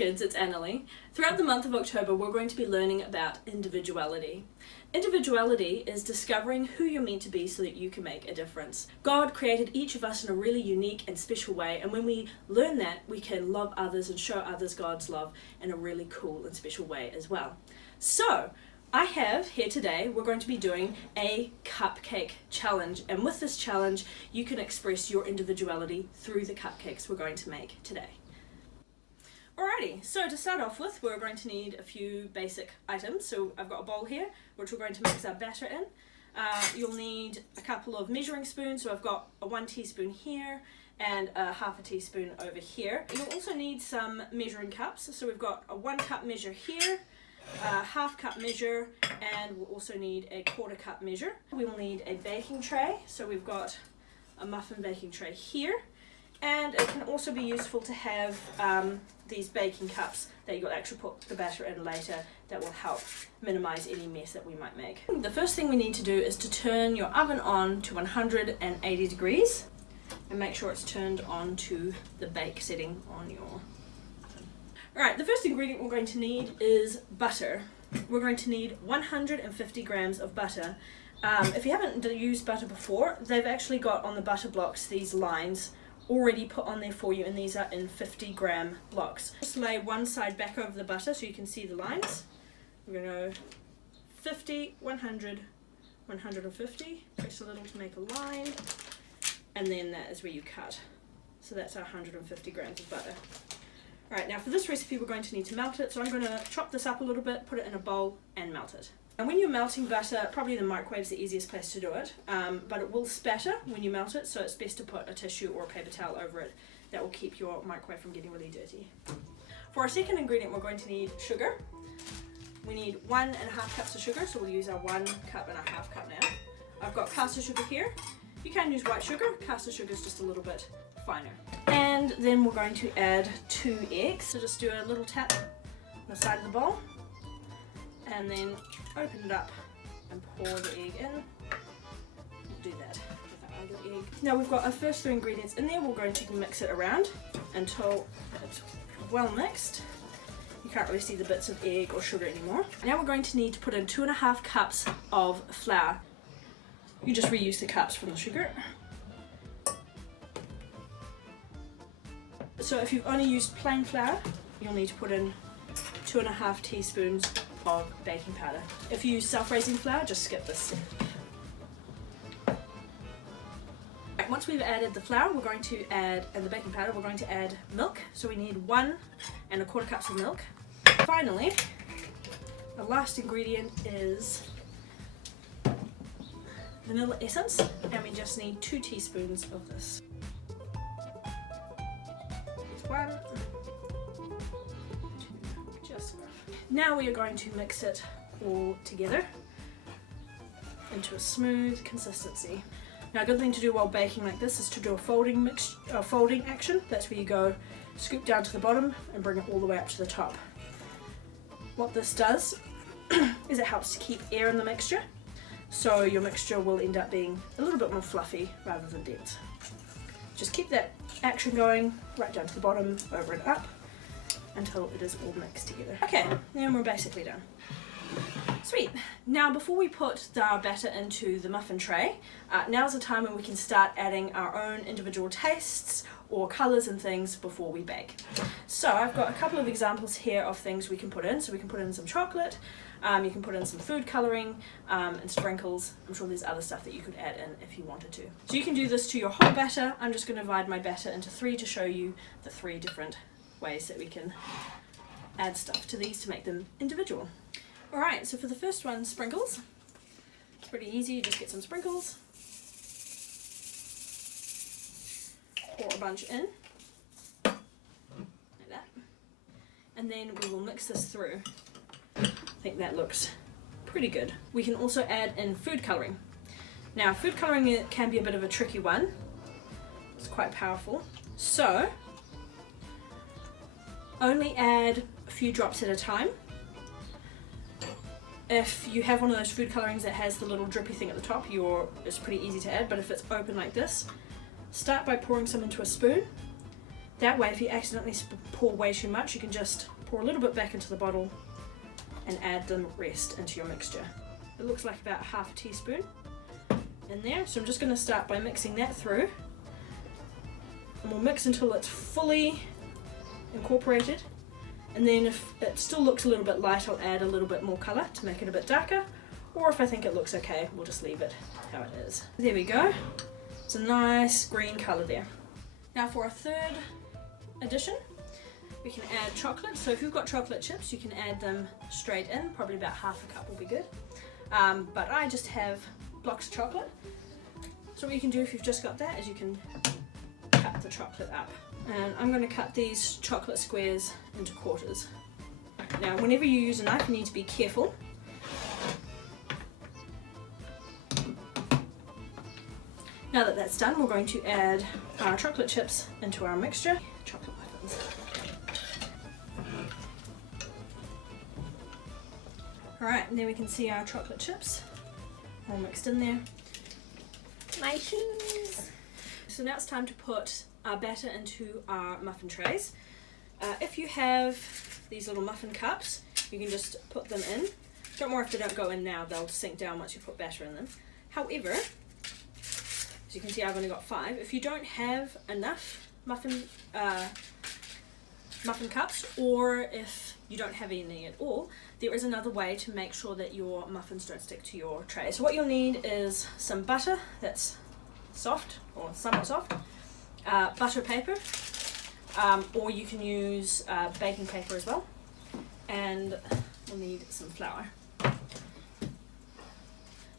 kids, it's Annalie. Throughout the month of October, we're going to be learning about individuality. Individuality is discovering who you're meant to be so that you can make a difference. God created each of us in a really unique and special way, and when we learn that, we can love others and show others God's love in a really cool and special way as well. So, I have here today, we're going to be doing a cupcake challenge, and with this challenge, you can express your individuality through the cupcakes we're going to make today. Alrighty, so to start off with, we're going to need a few basic items. So I've got a bowl here, which we're going to mix our batter in. You'll need a couple of measuring spoons, so I've got a 1 teaspoon here and a half a teaspoon over here. You'll also need some measuring cups, so we've got a 1 cup measure here, a half cup measure, and we'll also need a 1/4 cup measure. We will need a baking tray, so we've got a muffin baking tray here, and it can also be useful to have these baking cups that you'll actually put the batter in later that will help minimize any mess that we might make. The first thing we need to do is to turn your oven on to 180 degrees and make sure it's turned on to the bake setting on your oven. Alright, the first ingredient we're going to need is butter. We're going to need 150 grams of butter. If you haven't used butter before, they've actually got on the butter blocks these lines already put on there for you, and these are in 50-gram blocks. Just lay one side back over the butter so you can see the lines. We're going to go 50, 100, 150, press a little to make a line, and then that is where you cut. So that's our 150 grams of butter. Alright, now for this recipe we're going to need to melt it, so I'm going to chop this up a little bit, put it in a bowl and melt it. And when you're melting butter, probably the microwave is the easiest place to do it, but it will spatter when you melt it, so it's best to put a tissue or a paper towel over it. That will keep your microwave from getting really dirty. For our second ingredient, we're going to need sugar. We need 1.5 cups of sugar, so we'll use our 1 cup and a half cup now. I've got caster sugar here. You can use white sugar. Caster sugar is just a little bit finer. And then we're going to add 2 eggs. So just do a little tap on the side of the bowl, and then open it up and pour the egg in. Do that with our other egg. Now we've got our first 3 ingredients in there. We're going to mix it around until it's well mixed. You can't really see the bits of egg or sugar anymore. Now we're going to need to put in 2.5 cups of flour. You just reuse the cups from the sugar. So if you've only used plain flour, you'll need to put in 2.5 teaspoons of baking powder. If you use self-raising flour, just skip this step. Right, once we've added the flour, we're going to add, and the baking powder, we're going to add milk. So we need 1.25 cups of milk. Finally, the last ingredient is vanilla essence, and we just need 2 teaspoons of this. Here's 1. Now we are going to mix it all together into a smooth consistency. Now a good thing to do while baking like this is to do a folding action. That's where you go scoop down to the bottom and bring it all the way up to the top. What this does is it helps to keep air in the mixture, so your mixture will end up being a little bit more fluffy rather than dense. Just keep that action going right down to the bottom, over and up, until it is all mixed together. Okay, then we're basically done. Sweet. Now before we put our batter into the muffin tray, now's the time when we can start adding our own individual tastes or colours and things before we bake. So I've got a couple of examples here of things we can put in. So we can put in some chocolate, you can put in some food colouring and sprinkles. I'm sure there's other stuff that you could add in if you wanted to. So you can do this to your whole batter. I'm just going to divide my batter into 3 to show you the 3 different ways that we can add stuff to these to make them individual. Alright, so for the first one, sprinkles. It's pretty easy, you just get some sprinkles, pour a bunch in, like that, and then we will mix this through. I think that looks pretty good. We can also add in food colouring. Now food colouring can be a bit of a tricky one, it's quite powerful, so only add a few drops at a time. If you have one of those food colourings that has the little drippy thing at the top, it's pretty easy to add, but if it's open like this, start by pouring some into a spoon, That way, if you accidentally pour way too much, you can just pour a little bit back into the bottle and add the rest into your mixture. It looks like about half a teaspoon in there, so I'm just going to start by mixing that through, and we'll mix until it's fully incorporated, and then if it still looks a little bit light, I'll add a little bit more colour to make it a bit darker, or if I think it looks okay, we'll just leave it how it is. There we go. It's a nice green colour there. Now for a third addition, we can add chocolate. So if you've got chocolate chips, you can add them straight in, probably about half a cup will be good. But I just have blocks of chocolate. So what you can do if you've just got that is you can cut the chocolate up. And I'm going to cut these chocolate squares into quarters. Now whenever you use a knife, you need to be careful. Now that that's done, we're going to add our chocolate chips into our mixture. Chocolate muffins. Alright, and then we can see our chocolate chips all mixed in there. My shoes! So now it's time to put our batter into our muffin trays. If you have these little muffin cups, you can just put them in. Don't worry if they don't go in now, they'll sink down once you put batter in them. However, as you can see, I've only got 5. If you don't have enough muffin cups, or if you don't have any at all, there is another way to make sure that your muffins don't stick to your tray. So what you'll need is some butter that's soft, or somewhat soft, butter paper, or you can use baking paper as well, and we'll need some flour.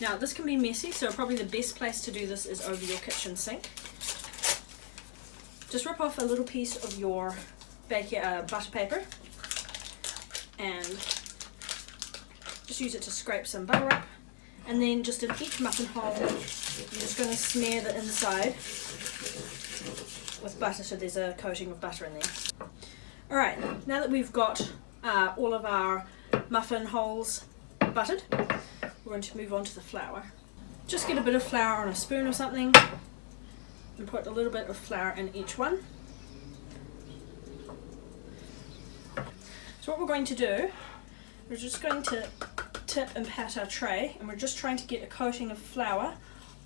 Now this can be messy, so probably the best place to do this is over your kitchen sink. Just rip off a little piece of your butter paper and just use it to scrape some butter up, and then just in each muffin hole you're just going to smear the inside with butter so there's a coating of butter in there. Alright, now that we've got all of our muffin holes buttered, we're going to move on to the flour. Just get a bit of flour on a spoon or something and put a little bit of flour in each one. So what we're going to do, we're just going to tip and pat our tray, and we're just trying to get a coating of flour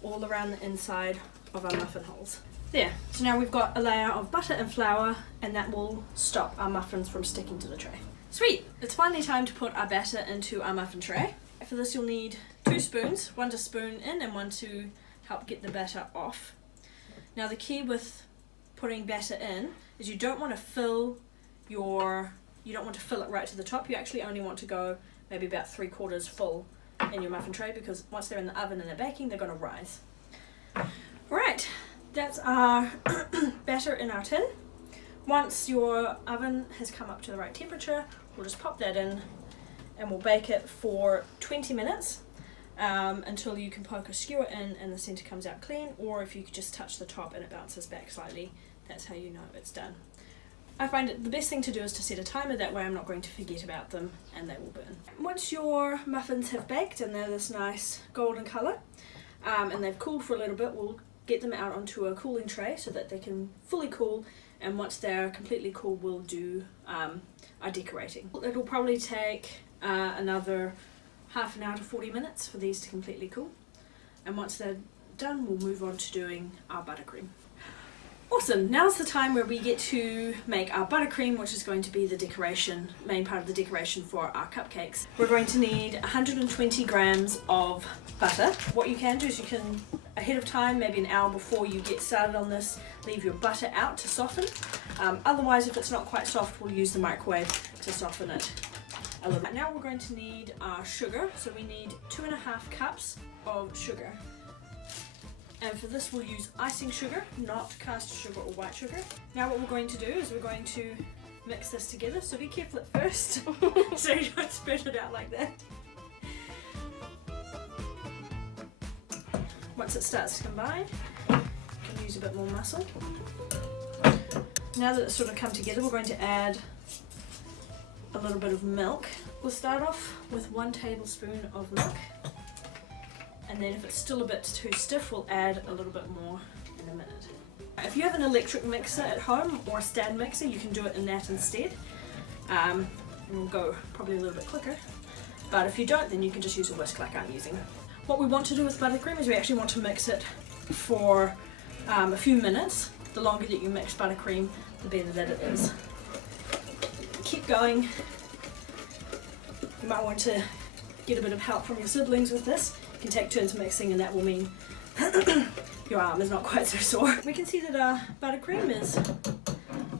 all around the inside of our muffin holes. There, so now we've got a layer of butter and flour, and that will stop our muffins from sticking to the tray. Sweet! It's finally time to put our batter into our muffin tray. For this you'll need 2 spoons, one to spoon in and one to help get the batter off. Now the key with putting batter in is you don't want to fill it right to the top. You actually only want to go maybe about 3/4 full in your muffin tray, because once they're in the oven and they're baking, they're going to rise. Alright, that's our batter in our tin. Once your oven has come up to the right temperature, we'll just pop that in and we'll bake it for 20 minutes until you can poke a skewer in and the centre comes out clean, or if you could just touch the top and it bounces back slightly, that's how you know it's done. I find it the best thing to do is to set a timer, that way I'm not going to forget about them and they will burn. Once your muffins have baked and they're this nice golden colour and they've cooled for a little bit, we'll get them out onto a cooling tray so that they can fully cool, and once they're completely cool we'll do our decorating. It'll probably take another half an hour to 40 minutes for these to completely cool, and once they're done we'll move on to doing our buttercream. Awesome, now's the time where we get to make our buttercream, which is going to be the decoration, main part of the decoration for our cupcakes. We're going to need 120 grams of butter. What you can do is you can, ahead of time, maybe an hour before you get started on this, leave your butter out to soften. Otherwise, if it's not quite soft, we'll use the microwave to soften it a little bit. Now we're going to need our sugar, so we need 2.5 cups of sugar. And for this we'll use icing sugar, not caster sugar or white sugar. Now what we're going to do is we're going to mix this together, so be careful at first so you don't spread it out like that. Once it starts to combine, you can use a bit more muscle. Now that it's sort of come together, we're going to add a little bit of milk. We'll start off with 1 tablespoon of milk. And then if it's still a bit too stiff, we'll add a little bit more in a minute. If you have an electric mixer at home or a stand mixer, you can do it in that instead. It will go probably a little bit quicker. But if you don't, then you can just use a whisk like I'm using. What we want to do with buttercream is we actually want to mix it for a few minutes. The longer that you mix buttercream, the better that it is. Keep going. You might want to get a bit of help from your siblings with this. You can take turns mixing, and that will mean your arm is not quite so sore. We can see that our buttercream is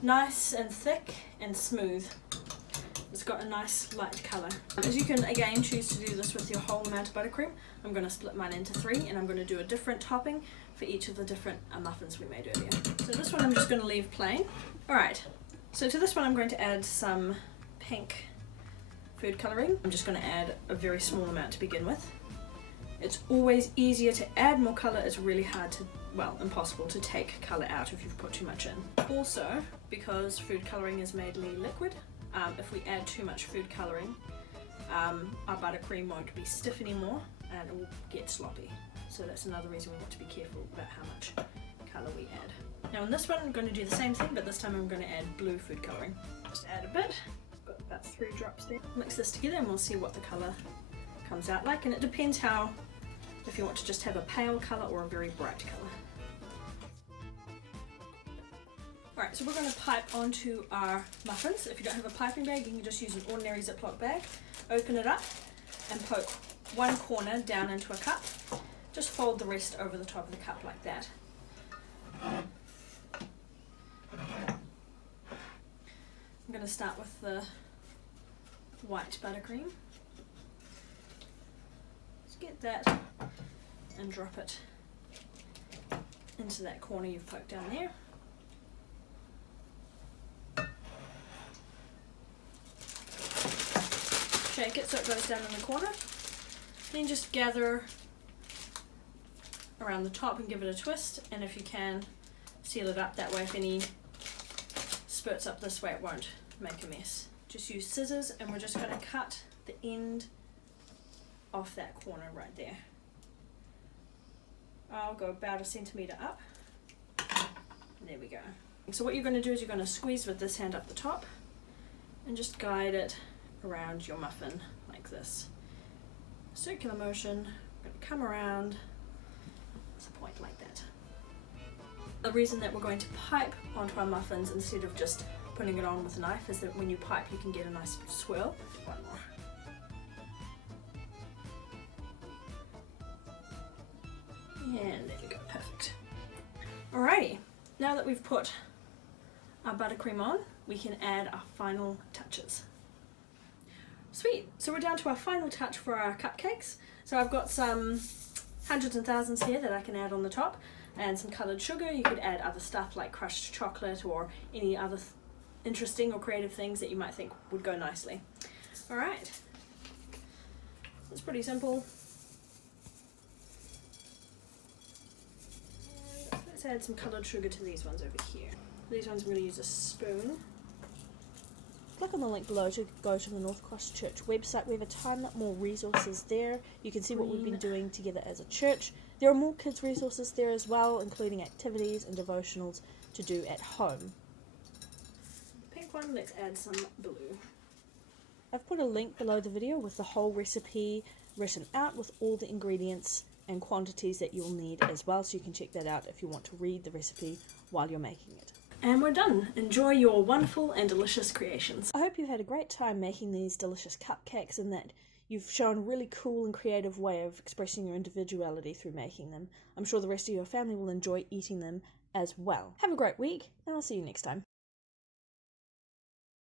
nice and thick and smooth. It's got a nice light colour. As you can again choose to do this with your whole amount of buttercream, I'm going to split mine into 3 and I'm going to do a different topping for each of the different muffins we made earlier. So this one I'm just going to leave plain. Alright, so to this one I'm going to add some pink food colouring. I'm just going to add a very small amount to begin with. It's always easier to add more colour. It's really hard to, well, impossible to take colour out if you've put too much in. Also, because food colouring is mainly liquid, if we add too much food colouring, our buttercream won't be stiff anymore and it will get sloppy. So that's another reason we want to be careful about how much colour we add. Now in this one I'm going to do the same thing, but this time I'm going to add blue food colouring. Just add a bit. Got about 3 drops there. Mix this together and we'll see what the colour comes out like, and it depends how, if you want to just have a pale colour or a very bright colour. Alright, so we're going to pipe onto our muffins. If you don't have a piping bag, you can just use an ordinary Ziploc bag. Open it up and poke one corner down into a cup. Just fold the rest over the top of the cup like that. I'm going to start with the white buttercream. Just get that and drop it into that corner you've poked down there. Shake it so it goes down in the corner. Then just gather around the top and give it a twist, and if you can, seal it up. That way if any spurts up this way it won't make a mess. Just use scissors and we're just going to cut the end off that corner right there. I'll go about 1 centimetre up. There we go. So what you're going to do is you're going to squeeze with this hand up the top and just guide it around your muffin like this. Circular motion, we're going to come around, it's a point like that. The reason that we're going to pipe onto our muffins instead of just putting it on with a knife is that when you pipe you can get a nice swirl. One more. And there we go, perfect. Alrighty, now that we've put our buttercream on, we can add our final touches. Sweet, so we're down to our final touch for our cupcakes. So I've got some hundreds and thousands here that I can add on the top, and some coloured sugar. You could add other stuff like crushed chocolate or any other interesting or creative things that you might think would go nicely. Alright, it's pretty simple. And let's add some coloured sugar to these ones over here. These ones I'm going to use a spoon. Click on the link below to go to the Northcross Church website. We have a ton more resources there. You can see what we've been doing together as a church. There are more kids resources there as well, including activities and devotionals to do at home. Pink one, let's add some blue. I've put a link below the video with the whole recipe written out with all the ingredients and quantities that you'll need as well, so you can check that out if you want to read the recipe while you're making it. And we're done. Enjoy your wonderful and delicious creations. I hope you had a great time making these delicious cupcakes and that you've shown a really cool and creative way of expressing your individuality through making them. I'm sure the rest of your family will enjoy eating them as well. Have a great week, and I'll see you next time.